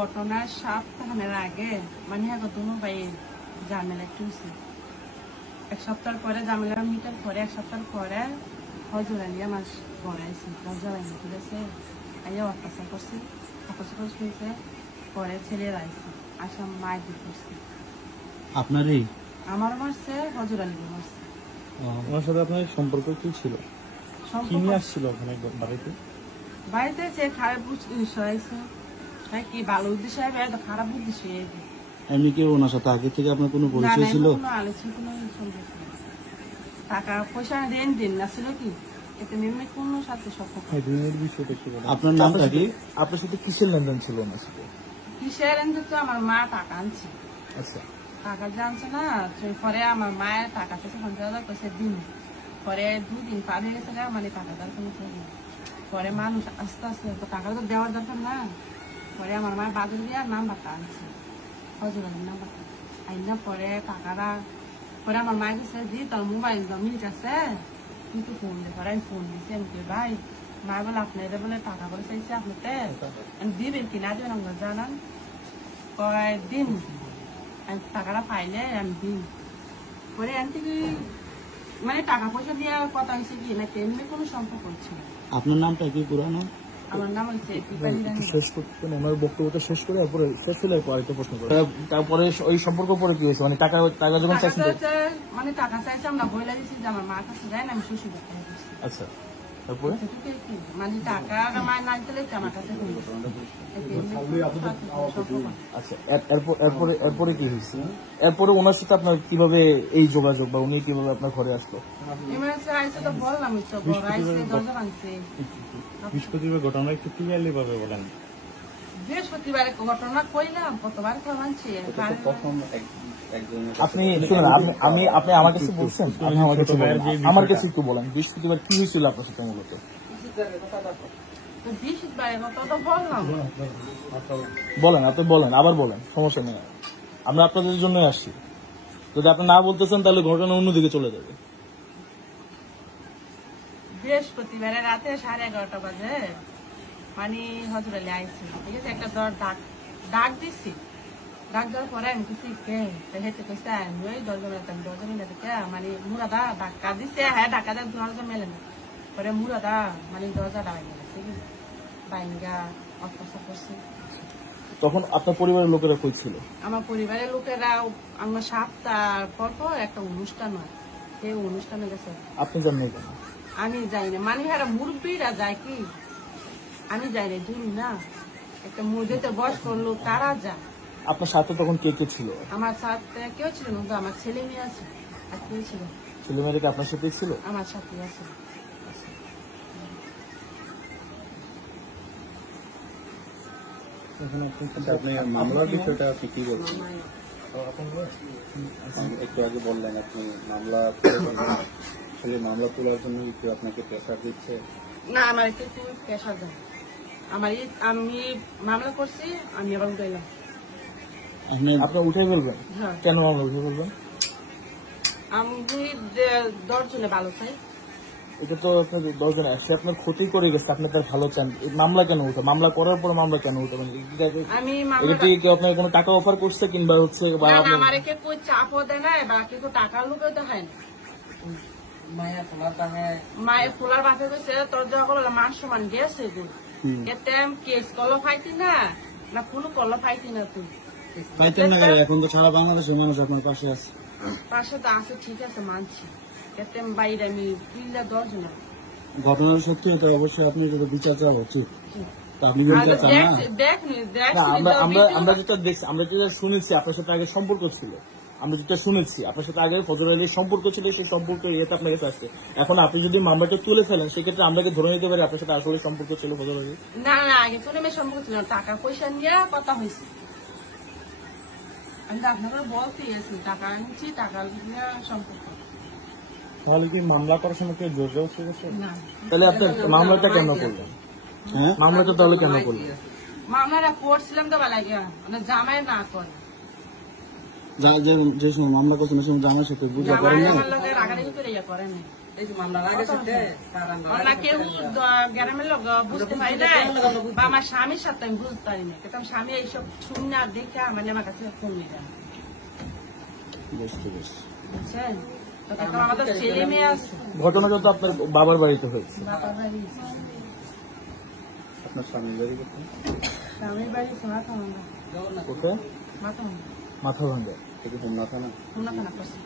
ঘটনার সপ্তাহের আগে মানে দুনো ভাই ঝামেলা একটু এক সপ্তাহ পরে ঝামেলা মিটার পরে এক সপ্তাহ পরে হজুর আলী আমার ঘরে আইসি হজুর আলী ঠিক আছে আইয়া অত্যাচার করছে শুয়েছে পরে ছেলেরা আইসি আসা মায়ের দিক করছে আপনারই আমার মারছে হজুর আলী মারছে। ওনার সাথে আপনার সম্পর্ক কি ছিল? কি নিয়ে আসছিল ওখানে বাড়িতে? বাড়িতে সে খারাপ উদ্দেশ্য হয়েছে কি ভালো উদ্দেশ্য হবে খারাপ উদ্দেশ্য এমনি কি ওনার সাথে আগে থেকে আপনার কোনো পরিচয় ছিল? টাকা পয়সা লেনদেন না ছিল কি কোনো সাথে আপনার নামটা কি? আপনার সাথে কিসের লেনদেন ছিল ওনার সাথে? কিসের লেনদেন তো আমার মা টাকা আনছে। আচ্ছা টাকা জানছে না পরে আমার মায়ের টাকা পেয়েছে 50,000 পয়সা দিন পরে 2 দিন পার হয়ে গেছে মানে টাকা দেওয়ার কোনো প্রয়োজন পরে মানুষ আস্তে আস্তে টাকা তো দেওয়ার দরকার না পরে আমার মায়ের বাজার দিয়ে নাম্বারটা আনছে হজুর আলীর নাম্বারটা আইনা পরে টাকাটা পরে আমার মায়ের কাছে দি তোর মোবাইল মিনিট আছে কিন্তু ফোন দিয়ে পরে আমি ফোন দিছি আমি ভাই মায় বলে আপনারা বলে টাকা করে চাইছে আপনাতে দিবেন কিনা দেবেন আমরা জানান কয় দিন টাকাটা পাইলে আমি দিন পরে এন থেকে মানে টাকা পয়সা দিয়ে কথা হয়েছে কি না তেমনি কোনো সম্পর্ক হচ্ছে না। আপনার নামটা কি পুরানো? আমার নাম হচ্ছে শেষ করতে ওনার বক্তব্যটা শেষ করে তারপরে শেষ হলে আরেকটা প্রশ্ন করে তারপরে ওই সম্পর্ক পরে কি হয়েছে? মানে টাকা যখন চাইছেন মানে টাকা চাইছে আমরা বইলা দিচ্ছি যে আমার মার কাছে যায় না আমি শ্বশুর বাড়ি। আচ্ছা তারপরে মানে টাকা মায়ের না দিলে আমার কাছে আচ্ছা এরপরে কি হয়েছে? এরপরে ওনার সাথে আপনার কিভাবে এই যোগাযোগ বা উনি কিভাবে আপনার ঘরে আসলো? বৃহস্পতিবার ঘটনা একটু ক্লিয়ারলি ভাবে বলেন। বৃহস্পতিবারে ঘটনা কইলাম কতবার মানছি আপনি শুনুন আপনি আমার কাছে বলছেন আমার কাছে একটু বলেন বৃহস্পতিবার কি হয়েছিল আপনার সাথে মূলত? বলেন আপনি বলেন আবার বলেন সমস্যা নেই আমরা আপনাদের জন্য আসছি যদি আপনি না বলতেছেন তাহলে ঘটনা অন্যদিকে চলে যাবে। বৃহস্পতিবারে রাতে 11:30 বাজে মানে হজুর আলী আইসি ঠিক আছে একটা ডাক দিচ্ছি ডাক দেওয়ার পরে আমি কিছু হেঁটে কইছে আমি ওই দরজা মানে মুরাদা ধাক্কা দিচ্ছে হ্যাঁ ধাক্কা দেওয়ার দরজা মেলে না পরে মুরাদা মানে দরজা ডাকা গেছে বাইঙ্গা অত্যাচার করছে। তখন আপনার পরিবারের লোকেরা কই ছিল? আমার পরিবারের লোকেরা আমার সপ্তাহ পর পর একটা অনুষ্ঠান হয় সেই অনুষ্ঠানে গেছে। আপনি জানেন কেন? আমি যাই না মানে মুরব্বীরা যায় কি আমি যাই না দূর না একটা মুরগিতে বয়স্ক লোক তারা যায়। আপনার সাথে তখন কে কে ছিল? আমার সাথে কেউ ছিল না আমার ছেলে মেয়ে আছে আর কেউ ছিল। ছেলে মেয়েরা কি আপনার সাথে ছিল? আমার সাথে আছে। আপনি মামলার বিষয়টা আপনি কি বলছেন? একটু আগে বললেন আপনি মামলা মামলা তোলার জন্য একটু আপনাকে প্রেশার দিচ্ছে? না আমার একটু প্রেশার দেয় আমি মামলা করছি আমি আবার উঠাইলাম। আপনি উঠে ফেলবেন? কেন মামলা উঠে ফেলবেন? আমি 10 জনে ভালো চাই। এটা তো আপনার 10 জন আসছে আপনার ক্ষতি করে গেছে আপনি তার ভালো চান মামলা কেন উঠে? মামলা করার পর মামলা কেন উঠে? আপনার কোনো টাকা অফার করছে কিংবা হচ্ছে আমার কেউ চাপও দেয় না বা কেউ টাকার লোকেও দেখায় না মায়ের খোলার বাসে গেছে তোর যখন মান সমান গেছে এতে কেস করলো ফাইতি না না কোনো করলো ফাইতি না তুই পাইতেন না এখন তো সারা বাংলাদেশের মানুষ আপনার পাশে আছে। পাশে তো আছে ঠিক আছে মানছি এতে বাইরে আমি 10 জন ঘটনার সত্যি হতে অবশ্যই আপনি যদি বিচার চাওয়া উচিত আপনি আমরা যেটা দেখছি আমরা যেটা শুনেছি আপনার সাথে আগে সম্পর্ক ছিল আমরা যেটা শুনেছি আপনার সাথে আগে ফজর আলীর সম্পর্ক ছিল সেই সম্পর্ক ইয়েতে আপনার কাছে আসছে এখন আপনি যদি মামলাটা তুলে ফেলেন সেক্ষেত্রে আমরাকে ধরে নিতে পারি আপনার সাথে আসলে সম্পর্ক ছিল ফজর আলী? না না আগে তো সম্পর্ক ছিল টাকা পয়সা নিয়ে কথা হয়েছে আমি আপনাকে বলতে গেছি টাকা আনছি টাকা নিয়ে সম্পর্ক। তাহলে কি মামলা করার সময় কেউ জোর জবরদস্তি করছে? তাহলে আপনার মামলাটা কেন করলেন? হ্যাঁ মামলাটা তাহলে কেন করলেন? মামলাটা করছিলাম তো লাগে জামাই না করে যে সময় মামলা করছেন সেই সময় জামাইয়ের সাথে বুঝা করেন না? রাগারাগি করে করেন না কেউ গ্রামের লোক বুঝতে পারি না, বা আমার স্বামীর সাথে আমি বুঝতে পারি না, কিন্তু আমার স্বামী এইসব শুনে আর দেখে মানে আমার কাছে ফোন নিয়ে যান, বুঝতে পেরেছি। বুঝছেন? তো তখন আমাদের ছেলে মেয়ে আছে, ঘটনা যত আপনার বাবার বাড়িতে হয়েছে। বাবার বাড়ি আছে। আপনার স্বামীর বাড়ি কোথায়? স্বামীর বাড়ি মাথা ভাঙ্গা, কোথায়? মাথা ভাঙ্গা, মাথা ভাঙ্গা। এটা হোমনা থানা? হোমনা থানা করছে।